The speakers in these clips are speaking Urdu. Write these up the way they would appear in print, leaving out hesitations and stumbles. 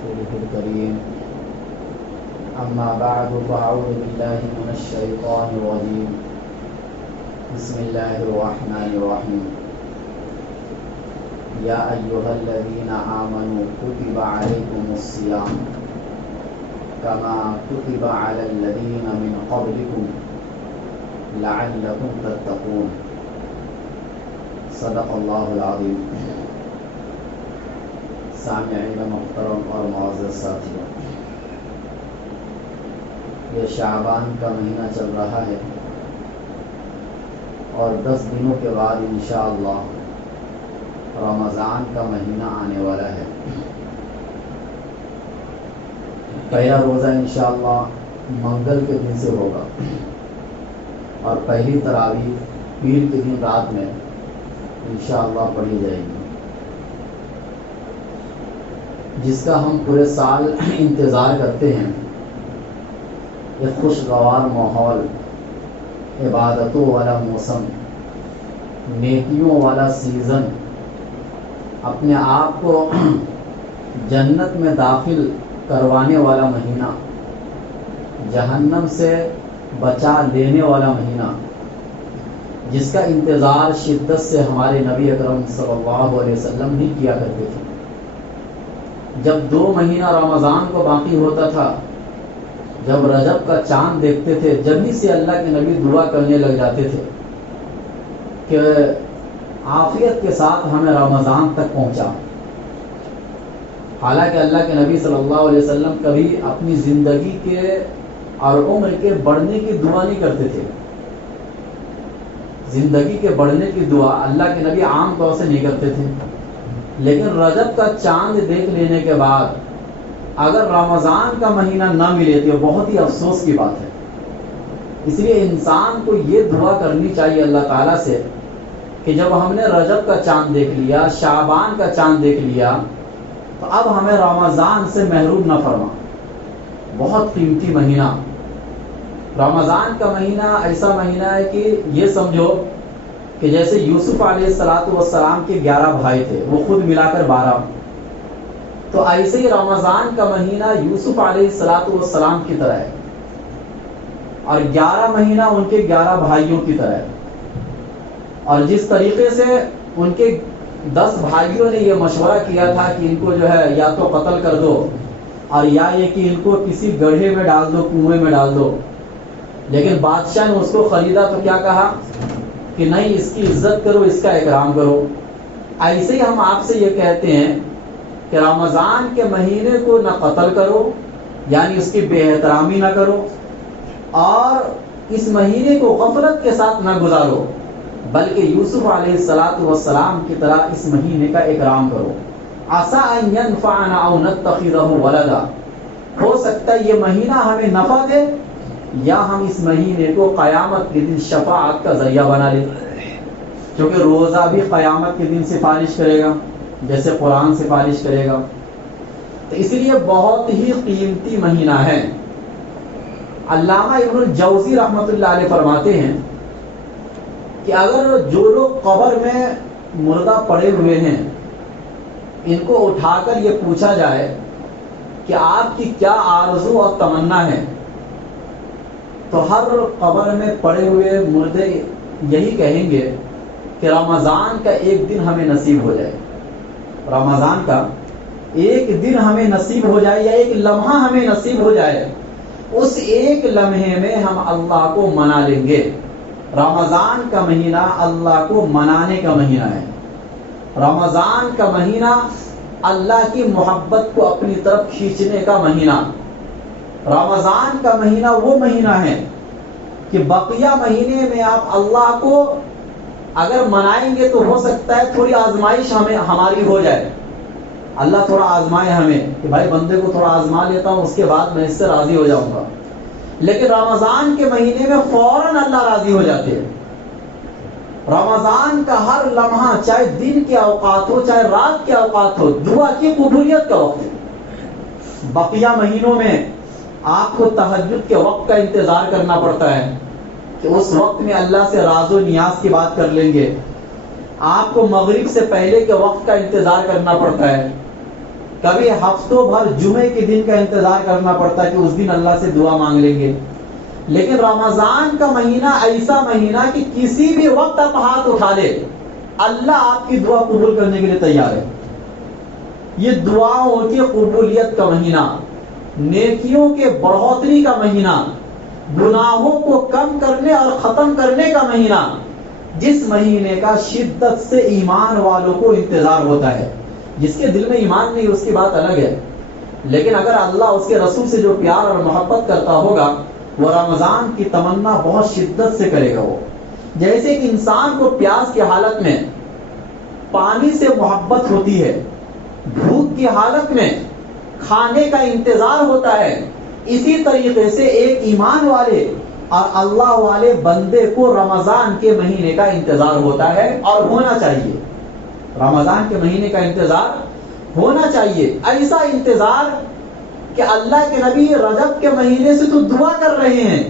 ورسوله الكريم أما بعد فأعوذ بالله من الشيطان الرجيم بسم الله الرحمن الرحيم يا أيها الذين آمنوا كتب عليكم الصيام كما كتب على الذين من قبلكم لعلكم تتقون صدق اللہ العظیم. سامعین محترم اور معزز ساتھیوں، یہ شعبان کا مہینہ چل رہا ہے اور 10 دنوں کے بعد انشاءاللہ رمضان کا مہینہ آنے والا ہے. پہلا روزہ انشاءاللہ منگل کے دن سے ہوگا اور پہلی تراویح پیر کے دن رات میں انشاءاللہ پڑھی جائے گی، جس کا ہم پورے سال انتظار کرتے ہیں. ایک خوشگوار ماحول، عبادتوں والا موسم، نیکیوں والا سیزن، اپنے آپ کو جنت میں داخل کروانے والا مہینہ، جہنم سے بچا لینے والا مہینہ، جس کا انتظار شدت سے ہمارے نبی اکرم صلی اللہ علیہ وسلم بھی کیا کرتے تھے. جب 2 مہینہ رمضان کو باقی ہوتا تھا، جب رجب کا چاند دیکھتے تھے، جبھی سے اللہ کے نبی دعا کرنے لگ جاتے تھے کہ عافیت کے ساتھ ہمیں رمضان تک پہنچا. حالانکہ اللہ کے نبی صلی اللہ علیہ وسلم کبھی اپنی زندگی کے اور عمر کے بڑھنے کی دعا نہیں کرتے تھے. زندگی کے بڑھنے کی دعا اللہ کے نبی عام طور سے نہیں کرتے تھے، لیکن رجب کا چاند دیکھ لینے کے بعد اگر رمضان کا مہینہ نہ ملے تو بہت ہی افسوس کی بات ہے. اس لیے انسان کو یہ دعا کرنی چاہیے اللہ تعالیٰ سے کہ جب ہم نے رجب کا چاند دیکھ لیا، شعبان کا چاند دیکھ لیا، تو اب ہمیں رمضان سے محروم نہ فرما. بہت قیمتی مہینہ رمضان کا مہینہ ایسا مہینہ ہے کہ یہ سمجھو کہ جیسے یوسف علیہ السلام کے 11 بھائی تھے، وہ خود ملا کر 12، تو ایسے ہی رمضان کا مہینہ یوسف علیہ السلام کی طرح ہے اور 11 مہینہ ان کے 11 بھائیوں کی طرح ہے. اور جس طریقے سے ان کے 10 بھائیوں نے یہ مشورہ کیا تھا کہ ان کو جو ہے یا تو قتل کر دو اور یا یہ کہ ان کو کسی گڑھے میں ڈال دو، کنویں میں ڈال دو، لیکن بادشاہ نے اس کو خریدا تو کیا کہا کہ نہیں، اس کی عزت کرو، اس کا اکرام کرو. ایسے ہی ہم آپ سے یہ کہتے ہیں کہ رمضان کے مہینے کو نہ قتل کرو، یعنی اس کی بے احترامی نہ کرو، اور اس مہینے کو غفلت کے ساتھ نہ گزارو، بلکہ یوسف علیہ السلام کی طرح اس مہینے کا اکرام کرو. عسیٰ ان ینفعنا او نتخذہ ولدا، ہو سکتا ہے یہ مہینہ ہمیں نفع دے یا ہم اس مہینے کو قیامت کے دن شفاعت کا ذریعہ بنا لیں، کیونکہ روزہ بھی قیامت کے دن سفارش کرے گا جیسے قرآن سفارش کرے گا. تو اس لیے بہت ہی قیمتی مہینہ ہے. علامہ ابن الجوزی رحمۃ اللہ علیہ فرماتے ہیں کہ اگر جو لوگ قبر میں مردہ پڑے ہوئے ہیں، ان کو اٹھا کر یہ پوچھا جائے کہ آپ کی کیا آرزو اور تمنا ہے، تو ہر قبر میں پڑے ہوئے مردے یہی کہیں گے کہ رمضان کا ایک دن ہمیں نصیب ہو جائے، رمضان کا ایک دن ہمیں نصیب ہو جائے یا ایک لمحہ ہمیں نصیب ہو جائے، اس ایک لمحے میں ہم اللہ کو منا لیں گے. رمضان کا مہینہ اللہ کو منانے کا مہینہ ہے. رمضان کا مہینہ اللہ کی محبت کو اپنی طرف کھینچنے کا مہینہ. رمضان کا مہینہ وہ مہینہ ہے کہ بقیہ مہینے میں آپ اللہ کو اگر منائیں گے تو ہو سکتا ہے تھوڑی آزمائش ہماری ہو جائے، اللہ تھوڑا آزمائے ہمیں کہ بھائی بندے کو تھوڑا آزما لیتا ہوں، اس کے بعد میں اس سے راضی ہو جاؤں گا. لیکن رمضان کے مہینے میں فوراً اللہ راضی ہو جاتے ہیں. رمضان کا ہر لمحہ، چاہے دن کے اوقات ہو چاہے رات کے اوقات ہو، دعا کی قبولیت کا وقت ہے. بقیہ مہینوں میں آپ کو تہجد کے وقت کا انتظار کرنا پڑتا ہے کہ اس وقت میں اللہ سے راز و نیاز کی بات کر لیں گے. آپ کو مغرب سے پہلے کے وقت کا انتظار کرنا پڑتا ہے. کبھی ہفتوں بھر جمعے کے دن کا انتظار کرنا پڑتا ہے کہ اس دن اللہ سے دعا مانگ لیں گے. لیکن رمضان کا مہینہ ایسا مہینہ کہ کسی بھی وقت آپ ہاتھ اٹھا لے اللہ آپ کی دعا قبول کرنے کے لیے تیار ہے. یہ دعاؤں کی قبولیت کا مہینہ، نیکیوں کے بڑھوتری کا مہینہ، گناہوں کو کم کرنے اور ختم کرنے کا مہینہ، جس مہینے کا شدت سے ایمان والوں کو انتظار ہوتا ہے. جس کے دل میں ایمان نہیں اس کی بات الگ ہے، لیکن اگر اللہ اس کے رسول سے جو پیار اور محبت کرتا ہوگا وہ رمضان کی تمنا بہت شدت سے کرے گا. وہ جیسے کہ انسان کو پیاس کی حالت میں پانی سے محبت ہوتی ہے، بھوک کی حالت میں کھانے کا انتظار ہوتا ہے، اسی طریقے سے ایک ایمان والے اور اللہ والے بندے کو رمضان کے مہینے کا انتظار ہوتا ہے اور ہونا چاہیے. رمضان کے مہینے کا انتظار ہونا چاہیے، ایسا انتظار کہ اللہ کے نبی رجب کے مہینے سے تو دعا کر رہے ہیں،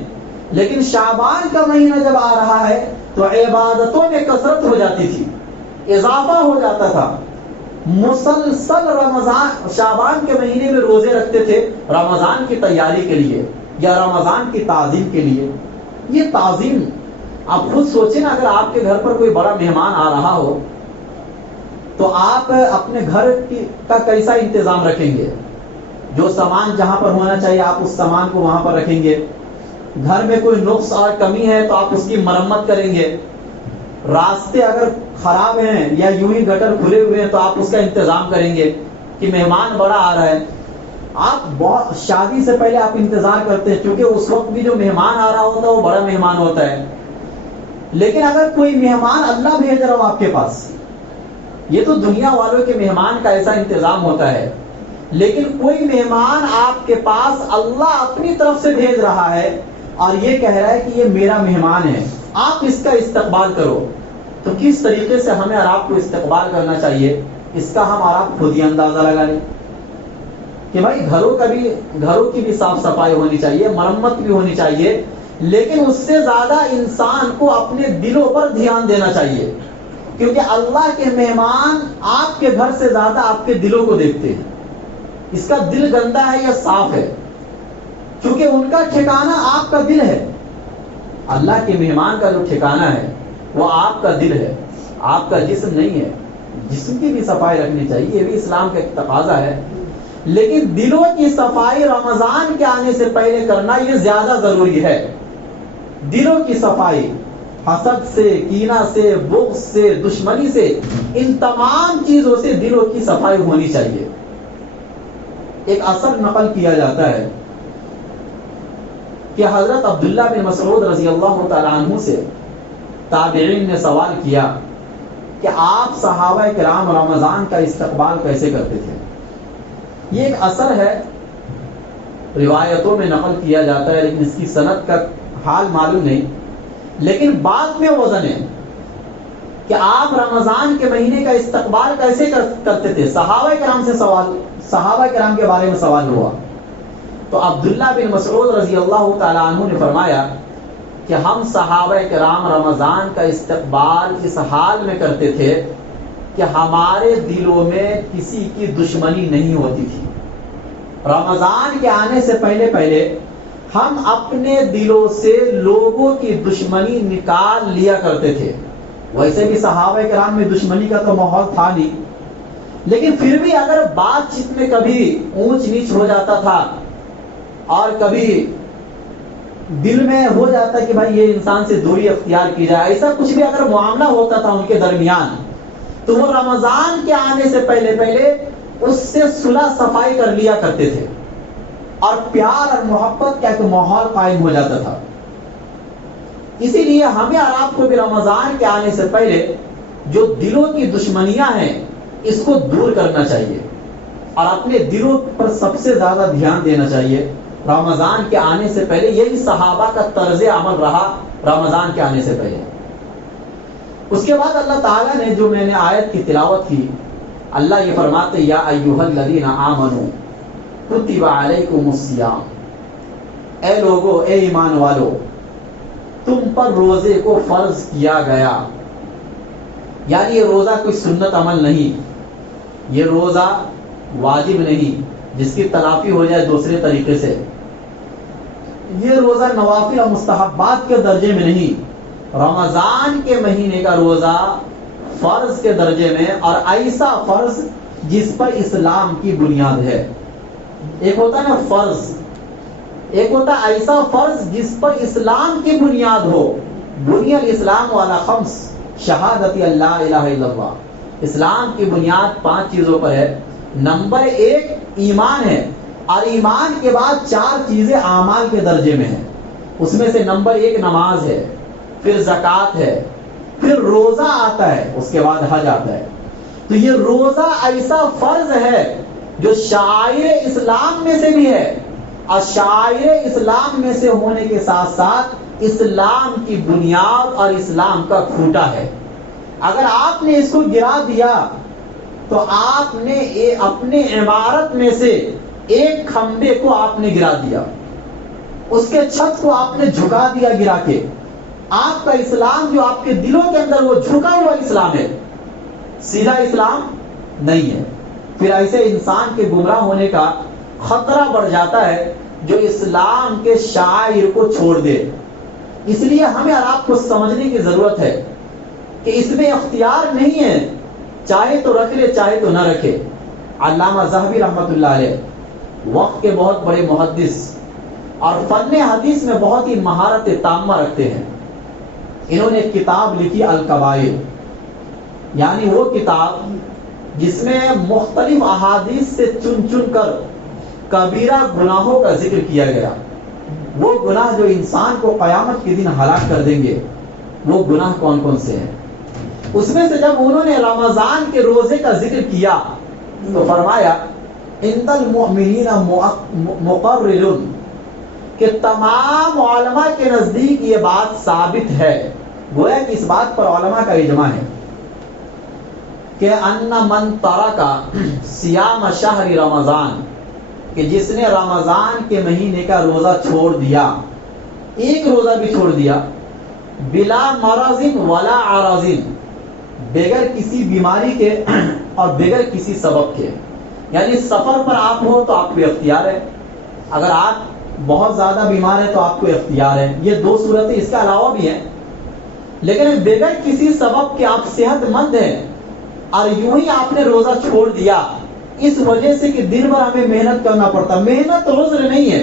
لیکن شعبان کا مہینہ جب آ رہا ہے تو عبادتوں میں کثرت ہو جاتی تھی، اضافہ ہو جاتا تھا. مسلسل رمضان شعبان کے مہینے میں روزے رکھتے تھے رمضان کی تیاری کے لیے یا رمضان کی تعظیم کے لیے. یہ تعظیم آپ خود سوچیں نا، اگر آپ کے گھر پر کوئی بڑا مہمان آ رہا ہو تو آپ اپنے گھر کا کیسا انتظام رکھیں گے؟ جو سامان جہاں پر ہونا چاہیے آپ اس سامان کو وہاں پر رکھیں گے. گھر میں کوئی نقص اور کمی ہے تو آپ اس کی مرمت کریں گے. راستے اگر خراب ہیں یا یوں ہی گٹر کھلے ہوئے ہیں تو آپ اس کا انتظام کریں گے کہ مہمان بڑا آ رہا ہے. آپ بہت شادی سے پہلے آپ انتظار کرتے ہیں کیونکہ اس وقت بھی جو مہمان آ رہا ہوتا ہے وہ بڑا مہمان ہوتا ہے. لیکن اگر کوئی مہمان اللہ بھیج رہا ہو آپ کے پاس، یہ تو دنیا والوں کے مہمان کا ایسا انتظام ہوتا ہے، لیکن کوئی مہمان آپ کے پاس اللہ اپنی طرف سے بھیج رہا ہے اور یہ کہہ رہا ہے کہ یہ میرا مہمان ہے، آپ اس کا استقبال کرو، تو کس طریقے سے ہمیں اور آپ کو استقبال کرنا چاہیے اس کا ہم اور آپ خود ہی اندازہ لگا لیں کہ بھائی گھروں کی بھی صاف صفائی ہونی چاہیے، مرمت بھی ہونی چاہیے، لیکن اس سے زیادہ انسان کو اپنے دلوں پر دھیان دینا چاہیے، کیونکہ اللہ کے مہمان آپ کے گھر سے زیادہ آپ کے دلوں کو دیکھتے ہیں. اس کا دل گندا ہے یا صاف ہے، کیونکہ ان کا ٹھکانہ آپ کا دل ہے. اللہ کے مہمان کا جو ٹھکانہ ہے وہ آپ کا دل ہے، آپ کا جسم نہیں ہے. جسم کی بھی صفائی رکھنی چاہیے، یہ بھی اسلام کا ایک تقاضا ہے، لیکن دلوں کی صفائی رمضان کے آنے سے پہلے کرنا یہ زیادہ ضروری ہے. دلوں کی صفائی حسد سے، کینہ سے، بغض سے، دشمنی سے، ان تمام چیزوں سے دلوں کی صفائی ہونی چاہیے. ایک اثر نقل کیا جاتا ہے کہ حضرت عبداللہ بن مسعود رضی اللہ تعالیٰ عنہ سے تابعین نے سوال کیا کہ آپ صحابہ کرام رمضان کا استقبال کیسے کرتے تھے. یہ ایک اثر ہے، روایتوں میں نقل کیا جاتا ہے، لیکن اس کی سند کا حال معلوم نہیں، لیکن بات میں وزن ہے کہ آپ رمضان کے مہینے کا استقبال کیسے کرتے تھے. صحابہ کرام کے بارے میں سوال ہوا تو عبداللہ بن مسعود رضی اللہ تعالیٰ عنہ نے فرمایا کہ ہم صحابہ کرام رمضان کا استقبال اس حال میں کرتے تھے کہ ہمارے دلوں میں کسی کی دشمنی نہیں ہوتی تھی. رمضان کے آنے سے پہلے ہم اپنے دلوں سے لوگوں کی دشمنی نکال لیا کرتے تھے. ویسے بھی صحابہ کرام میں دشمنی کا تو ماحول تھا نہیں، لیکن پھر بھی اگر بات چیت میں کبھی اونچ نیچ ہو جاتا تھا اور کبھی دل میں ہو جاتا کہ بھائی یہ انسان سے دوری اختیار کی جائے، ایسا کچھ بھی اگر معاملہ ہوتا تھا ان کے درمیان، تو وہ رمضان کے آنے سے پہلے اس سے صلح صفائی کر لیا کرتے تھے اور پیار اور محبت کا ایک ماحول قائم ہو جاتا تھا. اسی لیے ہمیں اور آپ کو بھی رمضان کے آنے سے پہلے جو دلوں کی دشمنیاں ہیں اس کو دور کرنا چاہیے اور اپنے دلوں پر سب سے زیادہ دھیان دینا چاہیے. رمضان کے آنے سے پہلے یہی صحابہ کا طرز عمل رہا رمضان کے آنے سے پہلے. اس کے بعد اللہ تعالیٰ نے جو میں نے آیت کی تلاوت کی، اللہ یہ فرماتے یا ایھا الذین آمنوا کتب علیکم الصیام، اے لوگو، اے ایمان والو، تم پر روزے کو فرض کیا گیا. یعنی یہ روزہ کوئی سنت عمل نہیں، یہ روزہ واجب نہیں جس کی تلافی ہو جائے دوسرے طریقے سے. یہ روزہ نوافل اور مستحبات کے درجے میں نہیں، رمضان کے مہینے کا روزہ فرض کے درجے میں، اور ایسا فرض جس پر اسلام کی بنیاد ہے. ایک ہوتا ہے نا فرض، ایک ہوتا ہے ایسا فرض جس پر اسلام کی بنیاد ہو. بنی الاسلام علی خمس، شہادت اللہ الہ الا اللہ. اسلام کی بنیاد 5 چیزوں پر ہے. نمبر 1 ایمان ہے، اور ایمان کے بعد 4 چیزیں اعمال کے درجے میں ہیں. اس میں سے نمبر 1 نماز ہے، پھر زکوٰۃ ہے، پھر روزہ آتا ہے، اس کے بعد حج آتا ہے. تو یہ روزہ ایسا فرض ہے جو شعائر اسلام میں سے بھی ہے، اور شعائر اسلام میں سے ہونے کے ساتھ ساتھ اسلام کی بنیاد اور اسلام کا کھوٹا ہے. اگر آپ نے اس کو گرا دیا تو آپ نے اپنے عمارت میں سے ایک کھمبے کو آپ نے گرا دیا، اس کے چھت کو آپ نے جھکا دیا گرا کے. آپ کا اسلام جو آپ کے دلوں کے اندر وہ جھکا ہوا اسلام ہے، سیدھا اسلام نہیں ہے. پھر ایسے انسان کے گمراہ ہونے کا خطرہ بڑھ جاتا ہے جو اسلام کے شعائر کو چھوڑ دے. اس لیے ہمیں اور آپ کو سمجھنے کی ضرورت ہے کہ اس میں اختیار نہیں ہے، چاہے تو رکھ لے چاہے تو نہ رکھے. علامہ ذہبی رحمۃ اللہ علیہ وقت کے بہت بڑے محدث اور فن حدیث میں بہت ہی مہارت تامہ رکھتے ہیں. انہوں نے ایک کتاب لکھی الکبائر، یعنی وہ کتاب جس میں مختلف احادیث سے چن چن کر کبیرہ گناہوں کا ذکر کیا گیا. وہ گناہ جو انسان کو قیامت کے دن ہلاک کر دیں گے، وہ گناہ کون کون سے ہیں. اس میں سے جب انہوں نے رمضان کے روزے کا ذکر کیا تو فرمایا ان المؤمنین مقرر، کہ تمام علماء کے نزدیک یہ بات ثابت ہے، گویا کہ اس بات پر علماء کا اجماع ہے کہ ان من ترک صیام شہر رمضان، کہ جس نے رمضان کے مہینے کا روزہ چھوڑ دیا، ایک روزہ بھی چھوڑ دیا، بلا مرض ولا عرض، بغیر کسی بیماری کے اور بغیر کسی سبب کے. یعنی سفر پر آپ ہو تو آپ کو اختیار ہے، اگر آپ بہت زیادہ بیمار ہیں تو آپ کو اختیار ہے. یہ 2 صورتیں اس کے علاوہ بھی ہیں. لیکن بغیر کسی سبب کے آپ صحت مند ہیں اور یوں ہی آپ نے روزہ چھوڑ دیا اس وجہ سے کہ دن بھر ہمیں محنت کرنا پڑتا. محنت عذر نہیں ہے،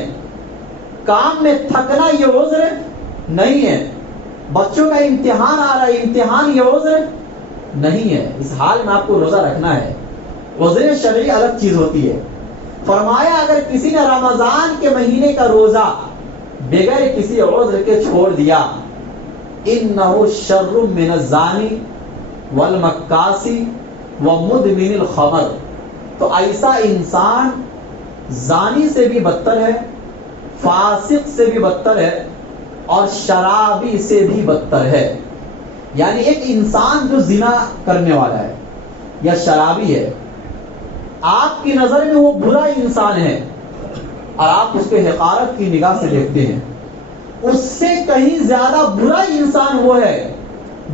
کام میں تھکنا یہ عذر نہیں ہے، بچوں کا امتحان آ رہا ہے امتحان یہ عذر نہیں ہے. اس حال میں آپ کو روزہ رکھنا ہے. عذر شرعی الگ چیز ہوتی ہے. فرمایا اگر کسی نے رمضان کے مہینے کا روزہ بغیر کسی عذر کے چھوڑ دیا، انہ شر من الزانی والمکاسی ومدمن الخمر، تو ایسا انسان زانی سے بھی بدتر ہے، فاسق سے بھی بدتر ہے، اور شرابی سے بھی بدتر ہے. یعنی ایک انسان جو زنا کرنے والا ہے یا شرابی ہے، آپ کی نظر میں وہ برا انسان ہے اور آپ اس کے حقارت کی نگاہ سے دیکھتے ہیں، اس سے کہیں زیادہ برا انسان وہ ہے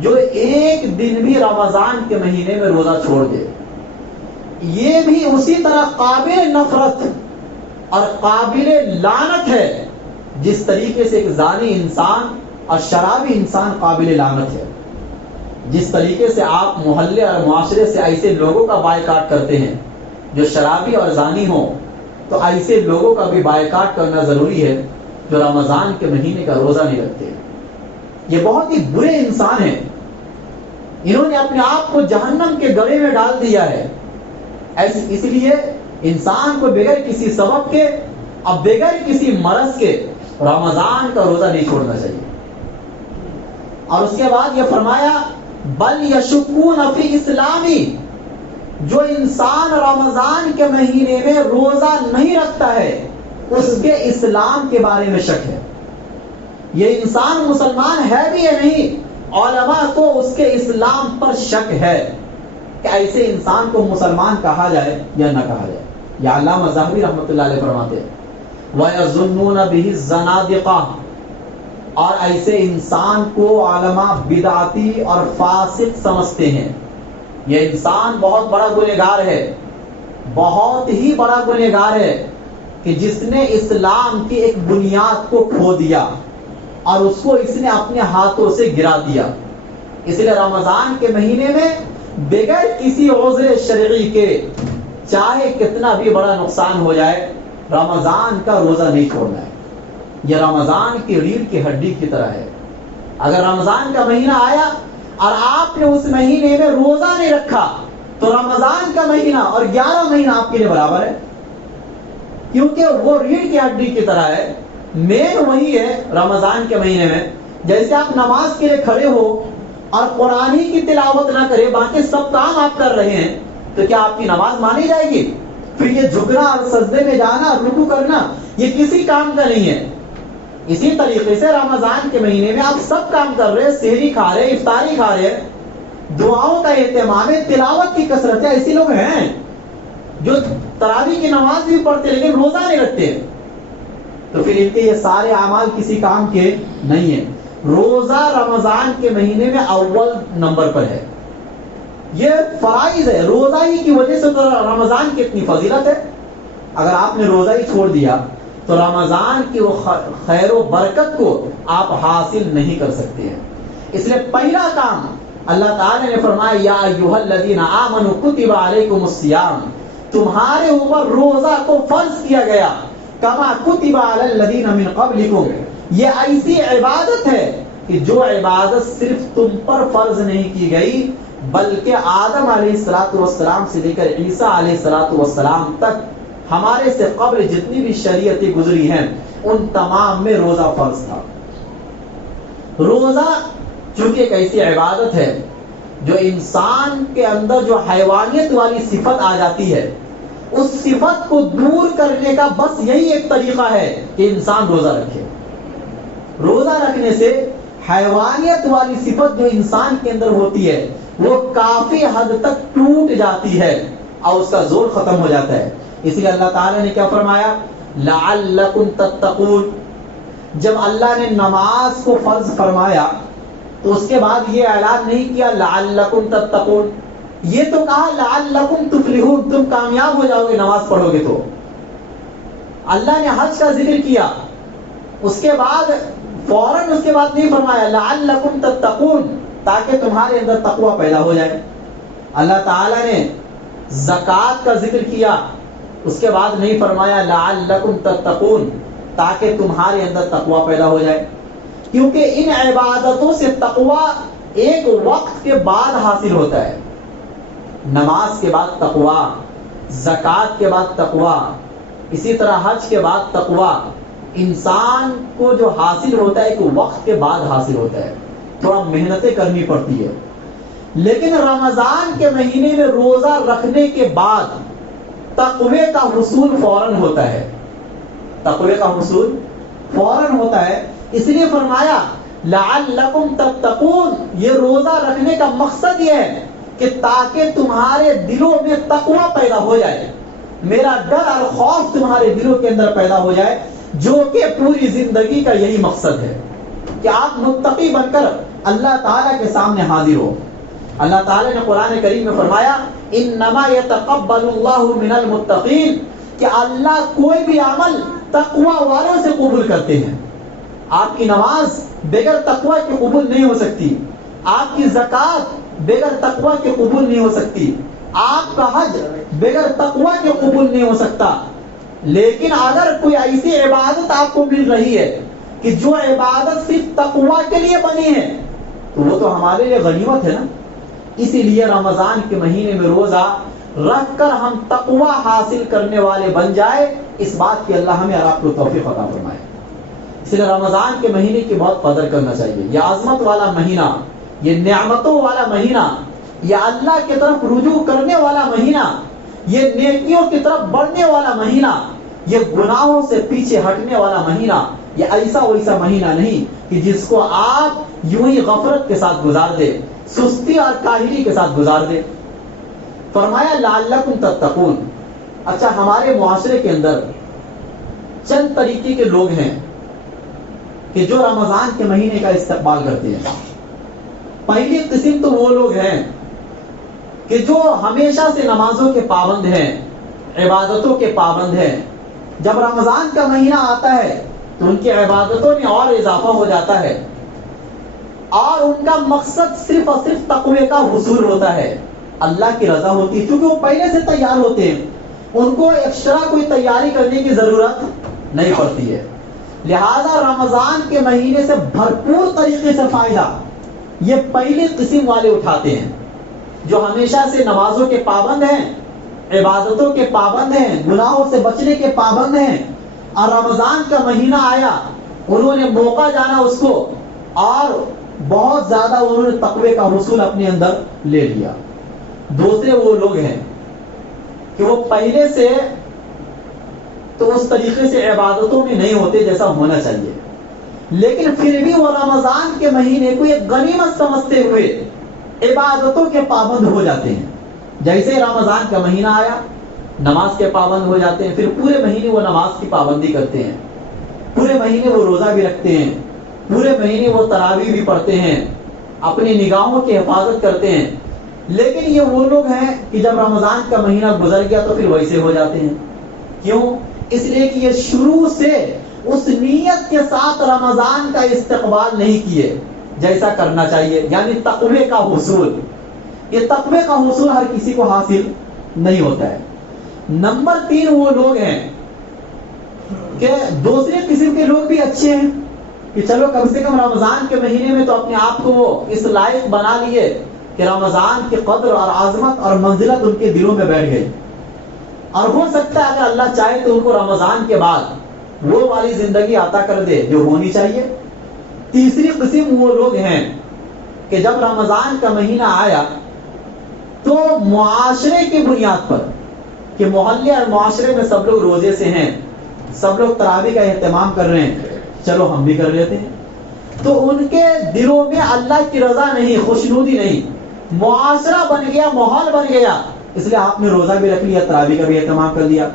جو ایک دن بھی رمضان کے مہینے میں روزہ چھوڑ دے. یہ بھی اسی طرح قابل نفرت اور قابل لعنت ہے جس طریقے سے ایک زانی انسان اور شرابی انسان قابل لعنت ہے. جس طریقے سے آپ محلے اور معاشرے سے ایسے لوگوں کا بائیکاٹ کرتے ہیں جو شرابی اور زانی ہوں، تو ایسے لوگوں کا بھی بائیکاٹ کرنا ضروری ہے جو رمضان کے مہینے کا روزہ نہیں رکھتے. یہ بہت ہی برے انسان ہیں، انہوں نے اپنے آپ کو جہنم کے گڑھے میں ڈال دیا ہے. اس لیے انسان کو بغیر کسی سبب کے اور بغیر کسی مرض کے رمضان کا روزہ نہیں چھوڑنا چاہیے. اور اس کے بعد یہ فرمایا بل یشکون فی اسلامی، جو انسان رمضان کے مہینے میں روزہ نہیں رکھتا ہے اس کے اسلام کے بارے میں شک ہے. یہ انسان مسلمان ہے بھی یا نہیں، علماء کو اس کے اسلام پر شک ہے کہ ایسے انسان کو مسلمان کہا جائے یا نہ کہا جائے. یا علامہ ذہبی رحمۃ اللہ علیہ فرماتے ہیں وَيَظُنُّونَ بِهِ الزَّنَادِقَةَ، اور ایسے انسان کو علماء بدعتی اور فاسق سمجھتے ہیں. یہ انسان بہت بڑا گنہگار ہے، بہت ہی بڑا گنہگار ہے کہ جس نے اسلام کی ایک بنیاد کو کھو دیا اور اس کو اس نے اپنے ہاتھوں سے گرا دیا. اس لیے رمضان کے مہینے میں بغیر کسی عذر شرعی کے چاہے کتنا بھی بڑا نقصان ہو جائے رمضان کا روزہ نہیں چھوڑنا ہے. یہ رمضان کی ریڑھ کی ہڈی کی طرح ہے. اگر رمضان کا مہینہ آیا اور آپ نے اس مہینے میں روزہ نہیں رکھا تو رمضان کا مہینہ اور 11 مہینہ آپ کے لیے برابر ہے, کیونکہ وہ ریڑھ کی ہڈی کی طرح ہے. مین وہی ہے رمضان کے مہینے میں, جیسے آپ نماز کے لیے کھڑے ہو اور قرآن ہی کی تلاوت نہ کرے باقی سب کام آپ کر رہے ہیں تو کیا آپ کی نماز مانی جائے گی؟ پھر یہ جھکنا اور سجدے میں جانا اور رکوع کرنا یہ کسی کام کا نہیں ہے. اسی طریقے سے رمضان کے مہینے میں آپ سب کام کر رہے ہیں, سحری کھا رہے, افطاری کھا رہے, دعاؤں کا اہتمام ہے, تلاوت کی کثرت ہے. ایسے لوگ ہیں جو تراویح کی نماز بھی پڑھتے لیکن روزہ نہیں رکھتے, تو پھر ان کے یہ سارے اعمال کسی کام کے نہیں ہیں. روزہ رمضان کے مہینے میں اول نمبر پر ہے. یہ فرائض ہے, روزہ ہی کی وجہ سے تو رمضان کی اتنی فضیلت ہے. اگر آپ نے روزہ ہی چھوڑ دیا تو رمضان کی وہ خیر و برکت کو آپ حاصل نہیں کر سکتے ہیں. اس لیے پہلا کام اللہ تعالی نے فرمایا یا ایھا الذین آمنوا کتب علیکم الصیام, تمہارے اوپر روزہ کو فرض کیا گیا کما کتب علی الذین من قبلکم. یہ ایسی عبادت ہے کہ جو عبادت صرف تم پر فرض نہیں کی گئی بلکہ آدم علیہ السلام سے لے کر عیسیٰ علیہ السلام تک ہمارے سے قبل جتنی بھی شریعتیں گزری ہیں ان تمام میں روزہ فرض تھا. روزہ چونکہ ایک ایسی عبادت ہے جو انسان کے اندر جو حیوانیت والی صفت آ جاتی ہے اس صفت کو دور کرنے کا بس یہی ایک طریقہ ہے کہ انسان روزہ رکھے. روزہ رکھنے سے حیوانیت والی صفت جو انسان کے اندر ہوتی ہے وہ کافی حد تک ٹوٹ جاتی ہے اور اس کا زور ختم ہو جاتا ہے. اس لیے اللہ تعالی نے کیا فرمایا لعلکم تتقون. جب اللہ نے نماز کو فرض فرمایا تو اس کے بعد یہ اعلان نہیں کیا لعلکم تتقون, یہ تو کہا لعلکم تفلحون, تم کامیاب ہو جاؤ گے نماز پڑھو گے تو. اللہ نے حج کا ذکر کیا اس کے بعد فوراً اس کے بعد نہیں فرمایا لعلکم تتقون تاکہ تمہارے اندر تقوی پیدا ہو جائے. اللہ تعالی نے زکوٰۃ کا ذکر کیا اس کے بعد نہیں فرمایا لعلکم تتقون تاکہ تمہارے اندر تقوی پیدا ہو جائے, کیونکہ ان عبادتوں سے تقوی ایک وقت کے بعد حاصل ہوتا ہے. نماز کے بعد تقوی, زکوٰۃ کے بعد تقوی, اسی طرح حج کے بعد تقوی انسان کو جو حاصل ہوتا ہے ایک وقت کے بعد حاصل ہوتا ہے, تھوڑا محنتیں کرنی پڑتی ہے. لیکن رمضان کے مہینے میں روزہ رکھنے کے بعد تقوی کا حصول فوراً ہوتا ہے, تقوی کا حصول فوراً ہوتا ہے. اس لیے فرمایا لعلکم تتقون, یہ روزہ رکھنے کا مقصد یہ ہے کہ تاکہ تمہارے دلوں میں تقوی پیدا ہو جائے, میرا ڈر اور خوف تمہارے دلوں کے اندر پیدا ہو جائے, جو کہ پوری زندگی کا یہی مقصد ہے کہ آپ متقی بن کر اللہ تعالیٰ کے سامنے حاضر ہو. اللہ تعالیٰ نے قرآن کریم میں فرمایا انما یتقبل اللہ من المتقین, کہ اللہ کوئی بھی عمل تقوی والوں سے قبول کرتے ہیں. آپ کی نماز بغیر تقوی کے قبول نہیں ہو سکتی, آپ کی زکوٰۃ بغیر تقوی کے قبول نہیں ہو سکتی, آپ کا حج بغیر تقوی کے قبول نہیں ہو سکتا. لیکن اگر کوئی ایسی عبادت آپ کو مل رہی ہے کہ جو عبادت صرف تقوی کے لیے بنی ہے تو وہ تو ہمارے لیے غنیمت ہے نا. اسی لیے رمضان کے مہینے میں روزہ رکھ کر ہم تقوی حاصل کرنے والے بن جائے, اس بات کی اللہ ہمیں اور آپ کو توفیق عطا فرمائے. اس لیے رمضان کے مہینے کی بہت قدر کرنا چاہیے. یہ عظمت والا مہینہ, یہ نعمتوں والا مہینہ, یہ اللہ کی طرف رجوع کرنے والا مہینہ, یہ نیکیوں کی طرف بڑھنے والا مہینہ, یہ گناہوں سے پیچھے ہٹنے والا مہینہ, یہ ایسا ویسا مہینہ نہیں کہ جس کو آپ یوں ہی غفلت کے ساتھ گزار دے, سستی اور کاہلی کے ساتھ گزار دے. فرمایا لعلکم تتقون. اچھا, ہمارے معاشرے کے اندر چند طریقے کے لوگ ہیں کہ جو رمضان کے مہینے کا استقبال کرتے ہیں. پہلی قسم تو وہ لوگ ہیں کہ جو ہمیشہ سے نمازوں کے پابند ہیں, عبادتوں کے پابند ہیں. جب رمضان کا مہینہ آتا ہے تو ان کی عبادتوں میں اور اضافہ ہو جاتا ہے اور ان کا مقصد صرف اور صرف تقوی کا حصول ہوتا ہے, اللہ کی رضا ہوتی ہے, کیونکہ وہ پہلے سے تیار ہوتے ہیں, ان کو ایکسٹرا کوئی تیاری کرنے کی ضرورت نہیں پڑتی ہے. لہذا رمضان کے مہینے سے بھرپور طریقے سے فائدہ یہ پہلی قسم والے اٹھاتے ہیں, جو ہمیشہ سے نمازوں کے پابند ہیں, عبادتوں کے پابند ہیں, گناہوں سے بچنے کے پابند ہیں, اور رمضان کا مہینہ آیا انہوں نے موقع جانا اس کو اور بہت زیادہ انہوں نے تقوی کا حصول اپنے اندر لے لیا. دوسرے وہ لوگ ہیں کہ وہ پہلے سے تو اس طریقے سے عبادتوں میں نہیں ہوتے جیسا ہونا چاہیے, لیکن پھر بھی وہ رمضان کے مہینے کو ایک غنیمت سمجھتے ہوئے عبادتوں کے پابند ہو جاتے ہیں. جیسے رمضان کا مہینہ آیا نماز کے پابند ہو جاتے ہیں, پھر پورے مہینے وہ نماز کی پابندی کرتے ہیں, پورے مہینے وہ روزہ بھی رکھتے ہیں, پورے مہینے وہ تراویح بھی پڑھتے ہیں, اپنی نگاہوں کی حفاظت کرتے ہیں. لیکن یہ وہ لوگ ہیں کہ جب رمضان کا مہینہ گزر گیا تو پھر ویسے ہو جاتے ہیں. کیوں؟ اس لیے کہ یہ شروع سے اس نیت کے ساتھ رمضان کا استقبال نہیں کیے جیسا کرنا چاہیے, یعنی تقوی کا حصول. یہ تقوی کا حصول ہر کسی کو حاصل نہیں ہوتا ہے. نمبر 3 وہ لوگ ہیں کہ دوسری قسم کے لوگ بھی اچھے ہیں کہ چلو کم سے کم رمضان کے مہینے میں تو اپنے آپ کو وہ اس لائق بنا لیے کہ رمضان کی قدر اور عظمت اور منزلت ان کے دلوں میں بیٹھ گئی, اور ہو سکتا ہے اگر اللہ چاہے تو ان کو رمضان کے بعد وہ والی زندگی عطا کر دے جو ہونی چاہیے. تیسری قسم وہ لوگ ہیں کہ جب رمضان کا مہینہ آیا تو معاشرے کی بنیاد پر کہ محلے اور معاشرے میں سب لوگ روزے سے ہیں, سب لوگ تراویح کا اہتمام کر رہے ہیں, چلو ہم بھی کر لیتے ہیں, تو ان کے دلوں میں اللہ کی رضا نہیں, خوشنودی نہیں, معاشرہ بن گیا, ماحول بن گیا, اس لیے آپ نے روزہ بھی رکھ لیا, تراویح کا بھی اہتمام کر لیا.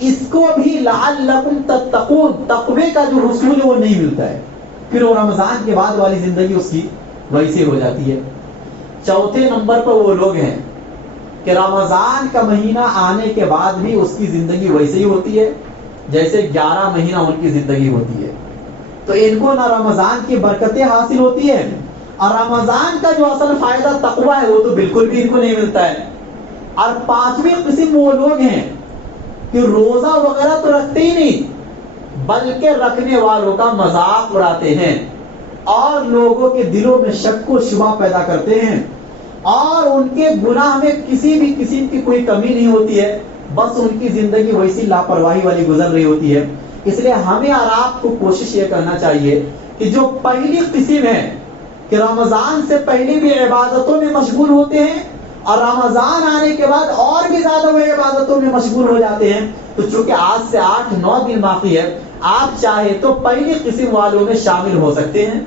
اس کو بھی لعلکم تتقون, تقوی کا جو حصول ہے وہ نہیں ملتا ہے, پھر وہ رمضان کے بعد والی زندگی اس کی ویسی ہو جاتی ہے. چوتھے نمبر پر وہ لوگ ہیں کہ رمضان کا مہینہ آنے کے بعد بھی اس کی زندگی ویسے ہی ہوتی ہے جیسے 11 مہینہ ان کی زندگی ہوتی ہے. تو ان کو نہ رمضان کی برکتیں حاصل ہوتی ہے, اور رمضان کا جو اصل فائدہ تقوی ہے وہ تو بالکل بھی ان کو نہیں ملتا ہے. اور 5ویں قسم وہ لوگ ہیں کہ روزہ وغیرہ تو رکھتے ہی نہیں بلکہ رکھنے والوں کا مذاق اڑاتے ہیں اور لوگوں کے دلوں میں شک و شبہ پیدا کرتے ہیں, اور ان کے گناہ میں کسی بھی قسم کی کوئی کمی نہیں ہوتی ہے, بس ان کی زندگی ویسی لاپرواہی والی گزر رہی ہوتی ہے. اس لیے ہمیں اور آپ کو کوشش یہ کرنا چاہیے کہ جو پہلی قسم ہے کہ رمضان سے پہلے بھی عبادتوں میں مشغول ہوتے ہیں اور رمضان آنے کے بعد اور بھی زیادہ وہ عبادتوں میں مشغول ہو جاتے ہیں, تو چونکہ آج سے 8-9 دن باقی ہے, آپ چاہے تو پہلی قسم والوں میں شامل ہو سکتے ہیں.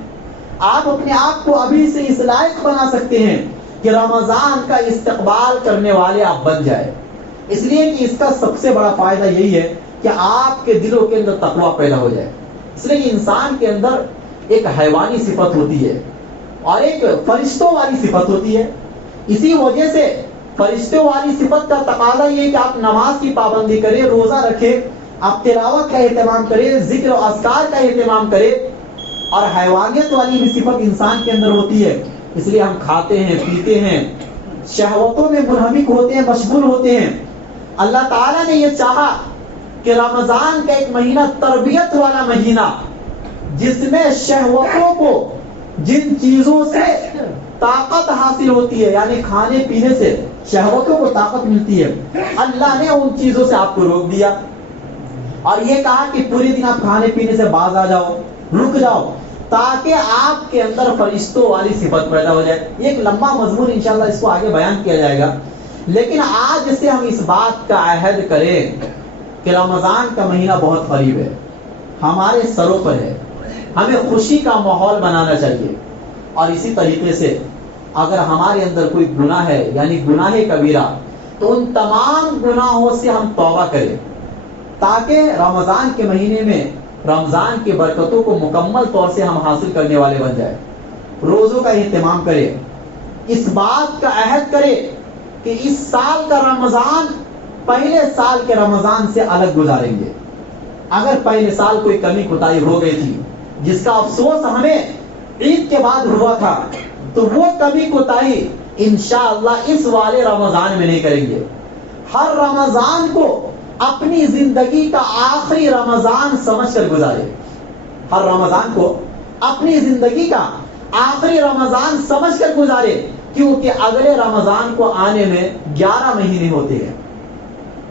آپ اپنے آپ کو ابھی سے اس لائق بنا سکتے ہیں کہ رمضان کا استقبال کرنے والے آپ بن جائیں. اس لیے کہ اس کا سب سے بڑا فائدہ یہی ہے کہ آپ کے دلوں کے اندر تقویٰ پیدا ہو جائے. اس لیے کہ انسان کے اندر ایک حیوانی صفت ہوتی ہے اور ایک فرشتوں والی صفت ہوتی ہے. اسی وجہ سے فرشتوں والی صفت کا تقاضا یہ ہے کہ آپ نماز کی پابندی کریں, روزہ رکھیں, آپ تلاوت کا اہتمام کریں, ذکر و اذکار کا اہتمام کریں. اور حیوانیت والی بھی صفت انسان کے اندر ہوتی ہے, اس لیے ہم کھاتے ہیں, پیتے ہیں, شہوتوں میں منہمک ہوتے ہیں, مشغول ہوتے ہیں. اللہ تعالیٰ نے یہ چاہا کہ رمضان کا ایک مہینہ تربیت والا مہینہ, جس میں شہوتوں کو جن چیزوں سے طاقت حاصل ہوتی ہے, یعنی کھانے پینے سے شہوتوں کو طاقت ملتی ہے, اللہ نے ان چیزوں سے آپ کو روک دیا اور یہ کہا کہ پورے دن آپ کھانے پینے سے باز آ جاؤ, رک جاؤ, تاکہ آپ کے اندر فرشتوں والی صفت پیدا ہو جائے. یہ ایک لمبا مضمون انشاءاللہ اس کو آگے بیان کیا جائے گا, لیکن آج سے ہم اس بات کا عہد کریں کہ رمضان کا مہینہ بہت قریب ہے, ہمارے سروں پر ہے, ہمیں خوشی کا ماحول بنانا چاہیے. اور اسی طریقے سے اگر ہمارے اندر کوئی گناہ ہے یعنی گناہ کبیرہ, تو ان تمام گناہوں سے ہم توبہ کریں تاکہ رمضان کے مہینے میں رمضان کی برکتوں کو مکمل طور سے ہم حاصل کرنے والے بن جائیں. روزوں کا اہتمام کریں, اس بات کا عہد کریں کہ اس سال کا رمضان پہلے سال کے رمضان سے الگ گزاریں گے. اگر پہلے سال کوئی کمی کوتاہی ہو گئی تھی جس کا افسوس ہمیں عید کے بعد ہوا تھا, تو وہ کمی کوتاہی انشاءاللہ اس والے رمضان میں نہیں کریں گے. ہر رمضان کو اپنی زندگی کا آخری رمضان سمجھ کر گزارے. ہر رمضان کو اپنی زندگی کا آخری رمضان سمجھ کر گزارے, کیونکہ اگلے رمضان کو آنے میں 11 مہینے ہوتے ہیں.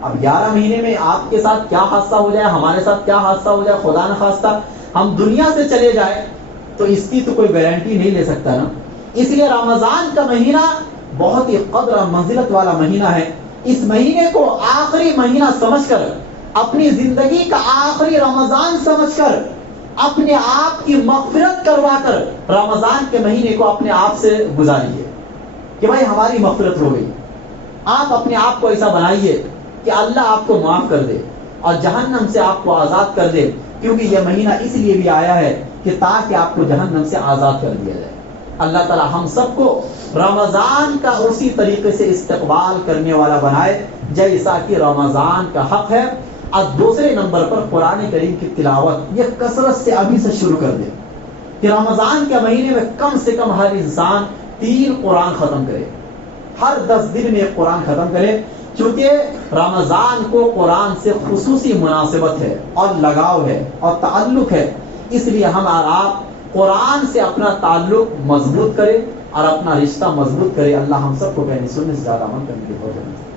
اب 11 مہینے میں آپ کے ساتھ کیا حادثہ ہو جائے, ہمارے ساتھ کیا حادثہ ہو جائے, خدا نخواستہ ہم دنیا سے چلے جائے, تو اس کی تو کوئی گارنٹی نہیں لے سکتا نا. اس لیے رمضان کا مہینہ بہت ہی قدر اور منزلت والا مہینہ ہے. اس مہینے کو آخری مہینہ سمجھ کر, اپنی زندگی کا آخری رمضان سمجھ کر, اپنے آپ کی مغفرت کروا کر رمضان کے مہینے کو اپنے آپ سے گزاریے کہ بھائی ہماری مغفرت ہو گئی. آپ اپنے آپ کو ایسا بنائیے کہ اللہ آپ کو معاف کر دے اور جہنم سے آپ کو آزاد کر دے, کیونکہ یہ مہینہ اس لیے بھی آیا ہے کہ تاکہ آپ کو جہنم سے آزاد کر دیا جائے. اللہ تعالی ہم سب کو رمضان کا اسی طریقے سے استقبال کرنے والا بنائے جیسا کہ رمضان کا حق ہے. اور دوسرے نمبر پر قرآن کریم کی تلاوت یہ کثرت سے ابھی سے شروع کر دے کہ رمضان کے مہینے میں کم سے کم ہر انسان 3 قرآن ختم کرے, ہر 10 دن میں ایک قرآن ختم کرے, کیونکہ رمضان کو قرآن سے خصوصی مناسبت ہے اور لگاؤ ہے اور تعلق ہے. اس لیے ہم اور آپ قرآن سے اپنا تعلق مضبوط کرے اور اپنا رشتہ مضبوط کرے. اللہ ہم سب کو کہنے سننے سے زیادہ عمل کرنے کی توفیق دے.